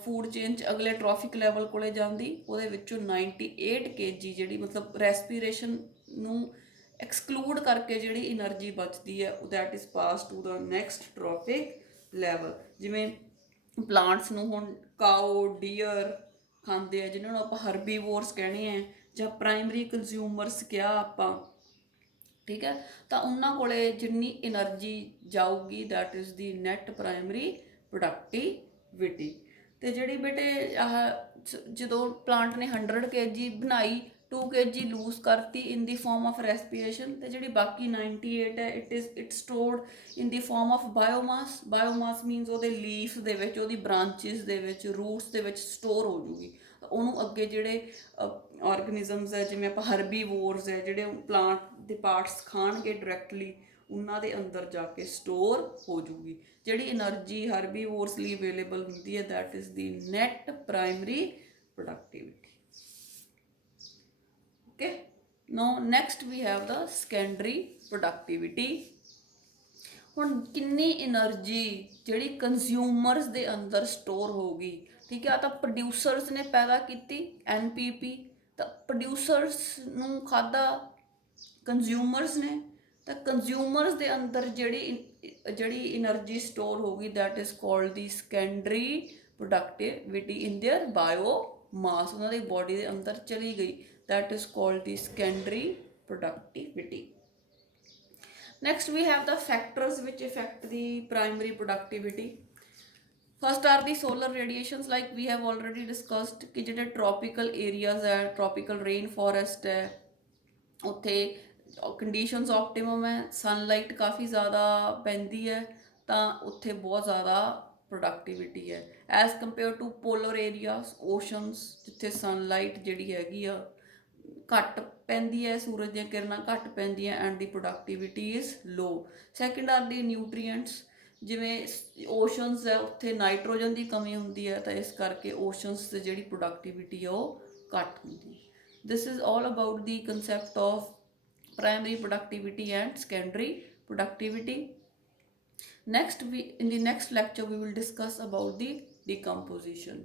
ਫੂਡ ਚੇਨ 'ਚ ਅਗਲੇ ਟ੍ਰੋਫਿਕ ਲੈਵਲ ਕੋਲੇ ਜਾਂਦੀ, ਉਹਦੇ ਵਿੱਚੋਂ 98 kg ਜਿਹੜੀ ਮਤਲਬ ਰੈਸਪੀਰੇਸ਼ਨ ਨੂੰ ਐਕਸਕਲੂਡ ਕਰਕੇ ਜਿਹੜੀ એનર્ਜੀ ਬਚਦੀ ਹੈ, that is pass to the next trophic level. ਜਿਵੇਂ ਪਲਾਂਟਸ ਨੂੰ ਹੁਣ ਕਾਓ, ਡੀਅਰ ਖਾਂਦੇ ਆ, ਜਿਨ੍ਹਾਂ ਨੂੰ ਆਪਾਂ ਹਰਬੀਵੋਰਸ ਕਹਿੰਦੇ ਆ ਜਾਂ ਪ੍ਰਾਇਮਰੀ ਕੰਜ਼ਿਊਮਰਸ ਕਿਹਾ ਆਪਾਂ, ਠੀਕ ਹੈ। ਤਾਂ ਉਹਨਾਂ ਕੋਲੇ ਜਿੰਨੀ એનર્ਜੀ ਜਾਊਗੀ, that is the net primary productivity. ਤੇ ਜਿਹੜੀ ਬੇਟੇ ਆਹ ਜਦੋਂ ਪਲਾਂਟ ਨੇ 100 kg ਬਣਾਈ, 2 kg ਲੂਜ਼ ਕਰਤੀ ਇਨ ਦੀ ਫਾਰਮ ਆਫ ਰੈਸਪੀਰੇਸ਼ਨ, ਤੇ ਜਿਹੜੀ ਬਾਕੀ 98 ਹੈ it stored in the farm of biomass. Biomass means ਉਹਦੇ ਲੀਫ ਦੇ ਵਿੱਚ, ਉਹਦੀ ਬ੍ਰਾਂਚਿਸ ਦੇ ਵਿੱਚ, ਰੂਟਸ ਦੇ ਵਿੱਚ ਸਟੋਰ ਹੋ ਜੂਗੀ। ਉਹਨੂੰ ਅੱਗੇ ਜਿਹੜੇ ਆਰਗੇਨਿਜ਼ਮਸ ਹੈ, ਜਿਵੇਂ ਆਪਾਂ ਹਰਬੀਵੋਰਸ ਹੈ, ਜਿਹੜੇ ਪਲਾਂਟ ਦੇ ਪਾਰਟਸ ਖਾਣਗੇ ਡਾਇਰੈਕਟਲੀ, ਉਹਨਾਂ ਦੇ ਅੰਦਰ ਜਾ ਕੇ ਸਟੋਰ ਹੋ ਜੂਗੀ। ਜਿਹੜੀ એનર્ਜੀ ਹਰਬੀਵੋਰਸ ਲਈ ਅਵੇਲੇਬਲ ਹੁੰਦੀ ਹੈ, that is the net primary productivity. Okay, now next we have the secondary productivity। ਹੁਣ ਕਿੰਨੀ એનર્ਜੀ ਜਿਹੜੀ ਕੰਜ਼ਿਊਮਰਸ ਦੇ ਅੰਦਰ ਸਟੋਰ ਹੋ ਗਈ, ਠੀਕ ਹੈ। ਤਾਂ ਪ੍ਰੋਡਿਊਸਰਸ ਨੇ ਪੈਦਾ ਕੀਤੀ NPP, ਤਾਂ ਪ੍ਰੋਡਿਊਸਰਸ ਨੂੰ ਖਾਧਾ ਕੰਜ਼ਿਊਮਰਸ ਨੇ, ਤਾਂ ਕੰਜ਼ਿਊਮਰਸ ਦੇ ਅੰਦਰ ਜਿਹੜੀ એનર્ਜੀ ਸਟੋਰ ਹੋ ਗਈ, that is called the secondary productivity in there biomass, ਉਹਨਾਂ ਦੀ ਬੋਡੀ ਦੇ ਅੰਦਰ ਚਲੀ ਗਈ, that is called the secondary productivity. Next we have the factors which affect the primary productivity. First are the solar radiations, like we have already discussed कि ਜਿਹੜੇ tropical areas है, tropical rain forest है, ਉੱਥੇ conditions optimum है, sunlight ਕਾਫੀ ਜ਼ਿਆਦਾ ਪੈਂਦੀ ਹੈ, ਤਾਂ ਉੱਥੇ ਬਹੁਤ ਜ਼ਿਆਦਾ ਪ੍ਰੋਡਕਟਿਵਿਟੀ ਹੈ as compare to polar areas, oceans, ਜਿੱਥੇ ਸਨਲਾਈਟ ਜਿਹੜੀ ਹੈਗੀ ਆ ਘੱਟ ਪੈਂਦੀ ਹੈ, ਸੂਰਜ ਦੀਆਂ ਕਿਰਨਾਂ ਘੱਟ ਪੈਂਦੀਆਂ and the productivity is low. Second are the nutrients, ਜਿਵੇਂ ਓਸ਼ਨਸ ਹੈ ਉੱਥੇ ਨਾਈਟ੍ਰੋਜਨ ਦੀ ਕਮੀ ਹੁੰਦੀ ਹੈ, ਤਾਂ ਇਸ ਕਰਕੇ ਓਸ਼ਨਸ ਦੀ ਜਿਹੜੀ ਪ੍ਰੋਡਕਟਿਵਿਟੀ ਆ ਉਹ ਘੱਟ ਹੁੰਦੀ ਹੈ। This is all about the concept of primary productivity and secondary productivity. In the next lecture we will discuss about the decomposition.